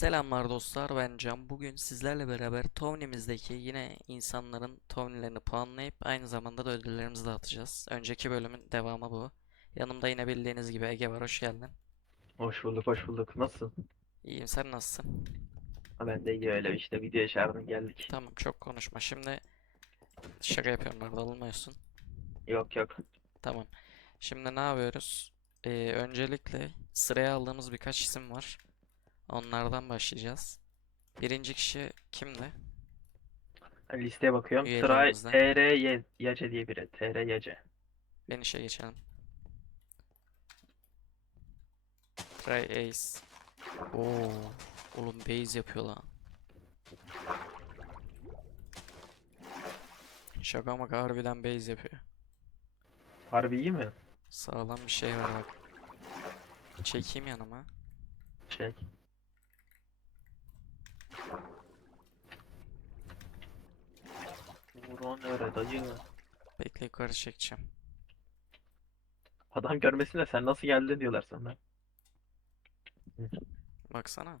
Selamlar dostlar ben Can. Bugün sizlerle beraber Tony'mizdeki yine insanların Tony'lerini puanlayıp aynı zamanda da ödüllerimizi dağıtacağız. Önceki bölümün devamı bu. Yanımda yine bildiğiniz gibi Ege var. Hoş geldin. Hoş bulduk, hoş bulduk. Nasılsın? İyiyim sen nasılsın? Ha, ben de iyi öyle işte video çağırdım geldik. Tamam çok konuşma. Şimdi şaka yapıyorum orada alınmıyorsun. Yok yok. Tamam. Şimdi ne yapıyoruz? Ee, öncelikle sıraya aldığımız birkaç isim var. Onlardan başlayacağız. Birinci kişi kimdi? Listeye bakıyorum. Sıra Üyelerimizden. TR Ye- Yace diye biri. TR Yace. Ben işe geçelim. Try Ace. Oo, oğlum base yapıyor lan. Şaka maka harbiden base yapıyor. Harbi iyi mi? Sağlam bir şey var bak. Çekeyim yanıma. Şey. Vuron öyle dayı. Bekle yukarı çekeceğim. Adam görmesin de sen nasıl geldin diyorlar sana. Baksana.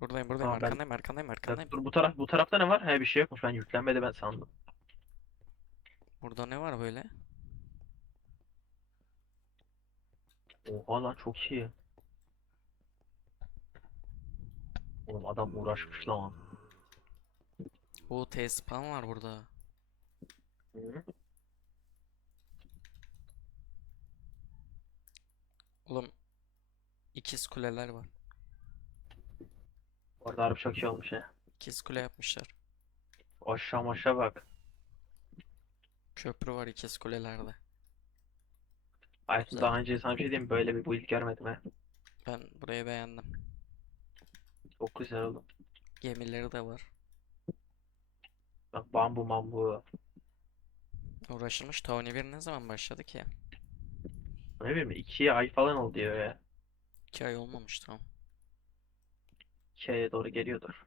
Buradayım buradayım Tamam, ben- arkandayım arkandayım arkandayım. dur bu taraf bu tarafta ne var? He bir şey yokmuş. Ben yüklenmedi ben sandım. Burada ne var böyle? Oha lan çok iyi. Oğlum adam uğraşmış lan. Oo T-Spam var burada. Hı? Oğlum ikiz kuleler var. Bu arada harbi çok iyi olmuş he. İkiz kule yapmışlar. Aşağı maşa bak. Köprü var ikiz kulelerde. Ay Güzel. daha önce sana bir şey diyeyim? Böyle bir build görmedim he. Ben burayı beğendim. Çok güzel oldu. Gemileri de var. Bak bambu mambu. Uğraşılmış. Tony 1 ne zaman başladı ki? Ne bileyim iki ay falan oldu ya. 2 ay olmamış tamam. İki aya doğru geliyordur.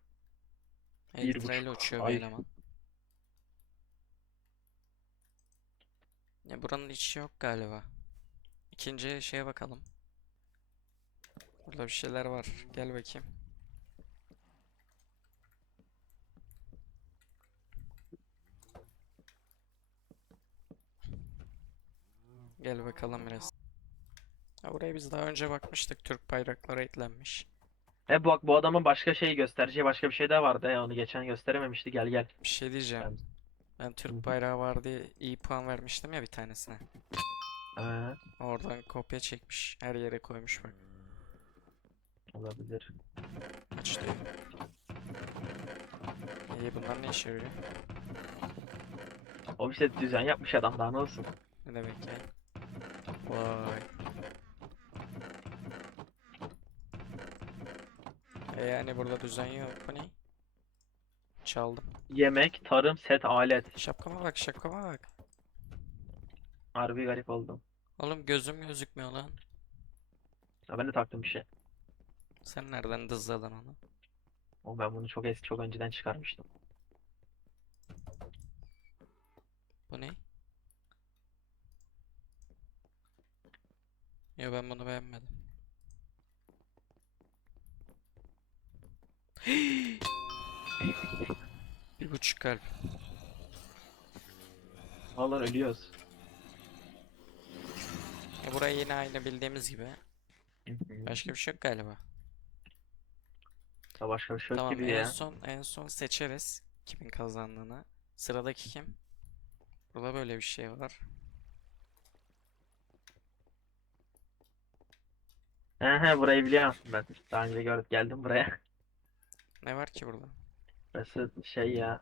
Bir Elytra ile uçuyor bir ay. eleman. Ya buranın içi yok galiba. İkinci şeye bakalım. Burada bir şeyler var. Gel bakayım. Gel bakalım biraz. Ya buraya biz daha önce bakmıştık. Türk bayrakları eklenmiş. E bak bu adamın başka şeyi göstereceği başka bir şey daha vardı ya. Onu geçen gösterememişti. Gel gel. Bir şey diyeceğim. Ben. Türk bayrağı var diye iyi puan vermiştim ya bir tanesine. Ha, Oradan kopya çekmiş. Her yere koymuş bak. olabilir. Aç diyor. İyi bunlar ne işe yarıyor? O işte düzen yapmış adam daha ne olsun. Ne demek ya? Vay. E yani burada düzen yok. Bu ne? Çaldım. Yemek, tarım, set, alet. Şapkama bak şapkama bak. Harbi garip oldum. Oğlum gözüm gözükmüyor lan. Ya ben de taktım bir şey. Sen nereden dızladın onu? O ben bunu çok eski çok önceden çıkarmıştım. Bu ne? Ya ben bunu beğenmedim. Bir buçuk kalp. Vallahi ölüyoruz. E burayı yine aynı bildiğimiz gibi. Başka bir şey yok galiba. Ya başka bir şey yok Tamam gibi en ya. son en son seçeriz kimin kazandığını. Sıradaki kim? Burada böyle bir şey var. He he burayı biliyorum ben. Daha önce gördüm geldim buraya. Ne var ki burada? Burası şey ya.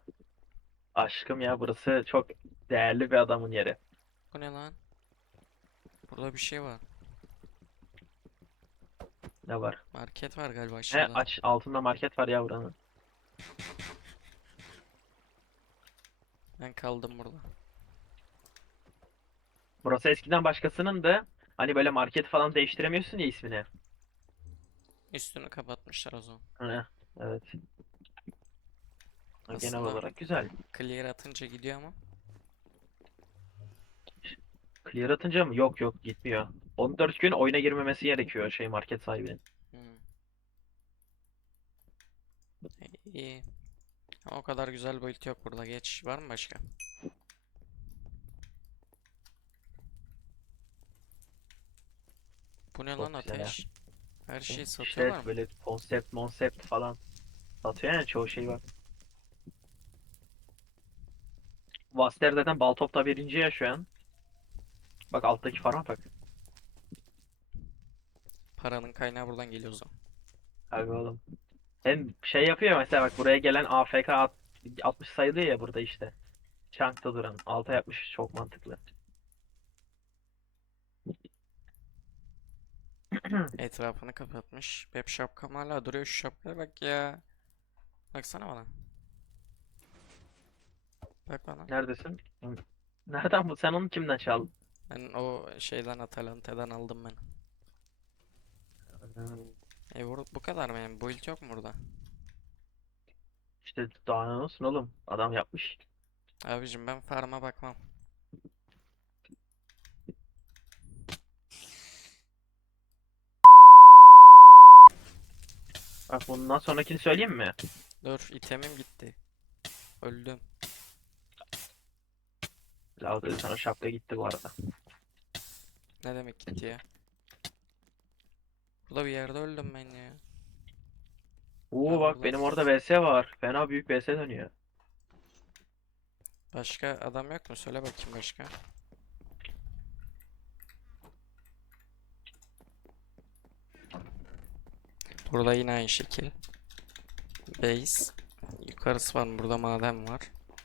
Aşkım ya burası çok değerli bir adamın yeri. Bu ne lan? Burada bir şey var. Ne var? Market var galiba He aşağıda. aç altında market var ya buranın. Ben kaldım burada. Burası eskiden başkasının da hani böyle market falan değiştiremiyorsun ya ismini. Üstünü kapatmışlar o zaman. He, evet. Genel Aslında- olarak güzel. Clear atınca gidiyor ama. Clear atınca mı? Yok yok gitmiyor. 14 gün oyuna girmemesi gerekiyor şey market sahibinin. Hmm. İyi. Ama O kadar güzel build yok burada. Geç. Var mı başka? Bu ne Çok lan güzel ateş? Her şeyi İşte satıyorlar mı? böyle konsept, monsept falan satıyor yani çoğu şey var. Vaster zaten Baltop'ta birinci ya şu an. Bak alttaki farma bak. Paranın kaynağı buradan geliyor o zaman. Abi oğlum. Hem şey yapıyor mesela bak buraya gelen AFK at- 60 sayılıyor ya burada işte. Chunk'ta duran. Alta yapmış çok mantıklı. Etrafını kapatmış. Hep şapkam hala duruyor. Şu şapkaya bak ya. Baksana bana. Bak bana. Neredesin? Nereden bu? Sen onu kimden çaldın? Ben o şeyden Atalante'den aldım ben. E vur- bu kadar mı yani? Build yok mu burada? İşte daha ne olsun oğlum? Adam yapmış. Abicim ben farma bakmam. Bak bundan sonrakini söyleyeyim mi? Dur itemim gitti. Öldüm. Lavda sana şapka gitti bu arada. Ne demek gitti ya? Burada bir yerde öldüm ben ya. Oo bak burada- benim orada VS var. Fena büyük VS dönüyor. Başka adam yok mu? Söyle bakayım başka. Burada yine aynı şekil. Base. Yukarısı var? Burada maden var.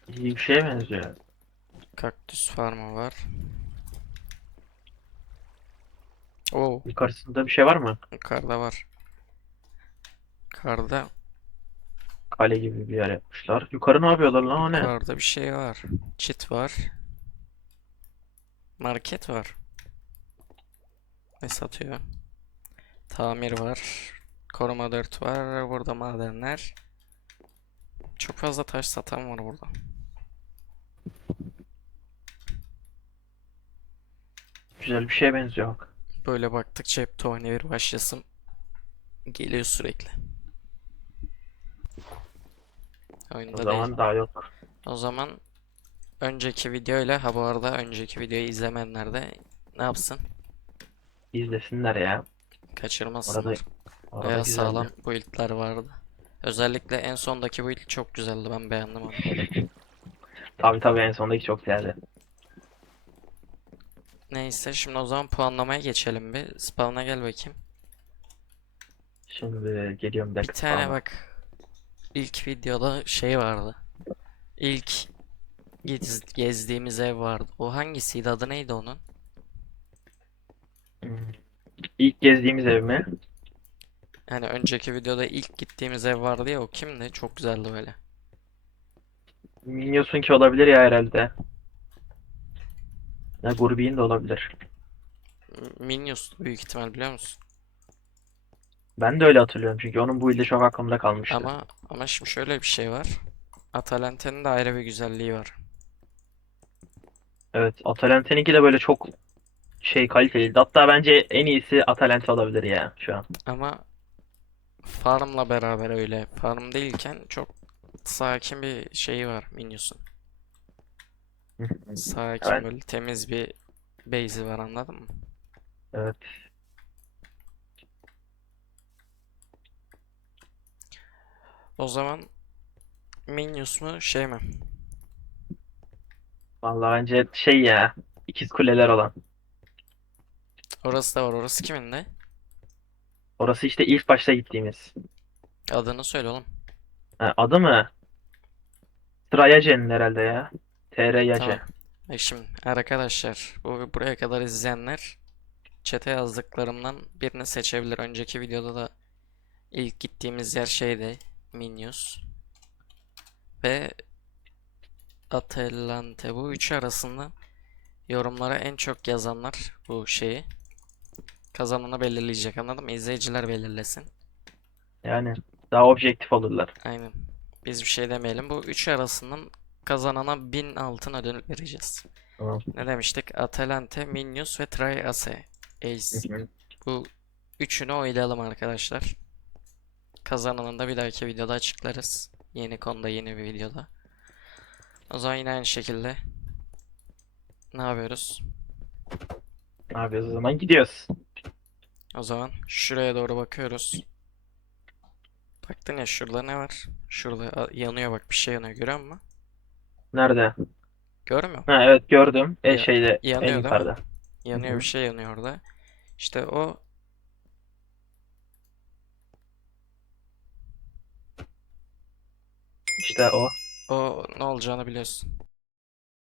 İyi bir şeye benziyor. Kaktüs farmı var. Oo, Yukarısında bir şey var mı? yukarıda var. Yukarıda, Kale gibi bir yer yapmışlar. Yukarı ne yapıyorlar lan o ne? yukarıda bir şey var. Çit var. Market var. Ne satıyor? Tamir var. Koruma 4 var. Burada madenler. Çok fazla taş satan var burada. Güzel bir şeye benziyor. Böyle baktıkça hep Tony bir başlasın. Geliyor sürekli. O Oyunda değil. zaman daha yok. O zaman önceki videoyla ha bu arada önceki videoyu izlemeyenler de ne yapsın? İzlesinler ya. Kaçırmasınlar. Orada Bayağı güzeldi. sağlam build'ler vardı. Özellikle en sondaki build çok güzeldi. Ben beğendim onu. Tabii tabii en sondaki çok güzeldi. Neyse şimdi o zaman puanlamaya geçelim bir. Spawn'a gel bakayım. Şimdi geliyorum bir Bir dakika. tane bak. İlk videoda şey vardı. İlk gez- gezdiğimiz ev vardı. O hangisiydi? Adı neydi onun? Hmm. İlk gezdiğimiz ev mi? Yani önceki videoda ilk gittiğimiz ev vardı ya o kimdi? Çok güzeldi böyle. Minions'un ki olabilir ya herhalde. Ya Gurbin de olabilir. M- Minius büyük ihtimal biliyor musun? Ben de öyle hatırlıyorum çünkü onun bu ilde çok aklımda kalmıştı. Ama ama şimdi şöyle bir şey var. Atalante'nin de ayrı bir güzelliği var. Evet, Atalante'ninki de böyle çok şey kaliteliydi. Hatta bence en iyisi Atalante olabilir ya şu an. Ama Farm'la beraber öyle. Farm değilken çok sakin bir şeyi var Minius'un. Sakin Evet. böyle temiz bir base'i var anladın mı? Evet. O zaman Minius mu şey mi? Vallahi bence şey ya ikiz kuleler olan. Orası da var. Orası kimin de? Orası işte ilk başta gittiğimiz. Adını söyle oğlum. Ha, adı mı? Trayajen'in herhalde ya. TR Tamam. E şimdi arkadaşlar bu buraya kadar izleyenler chat'e yazdıklarımdan birini seçebilir. Önceki videoda da ilk gittiğimiz yer şeydi. Minius. Ve Atalante. Bu üçü arasında yorumlara en çok yazanlar bu şeyi kazananı belirleyecek anladın mı? İzleyiciler belirlesin. Yani daha objektif olurlar. Aynen. Biz bir şey demeyelim. Bu üçü arasından kazanana 1000 altın ödül vereceğiz. Tamam. Ne demiştik? Atalante, Minius ve Triace. Ace. Bu üçünü oylayalım arkadaşlar. Kazananını da bir dahaki videoda açıklarız. Yeni konuda yeni bir videoda. O zaman yine aynı şekilde ne yapıyoruz? Ne yapıyoruz o zaman? Gidiyoruz. O zaman şuraya doğru bakıyoruz. Baktın ya şurada ne var? Şurada yanıyor bak bir şey yanıyor görüyor musun? Nerede? Görmüyor musun? Ha evet gördüm. E Ya- şeyde en yanıyor mi? yukarıda. Yanıyor hı. bir şey yanıyor orada. İşte o İşte o. o ne olacağını biliyorsun.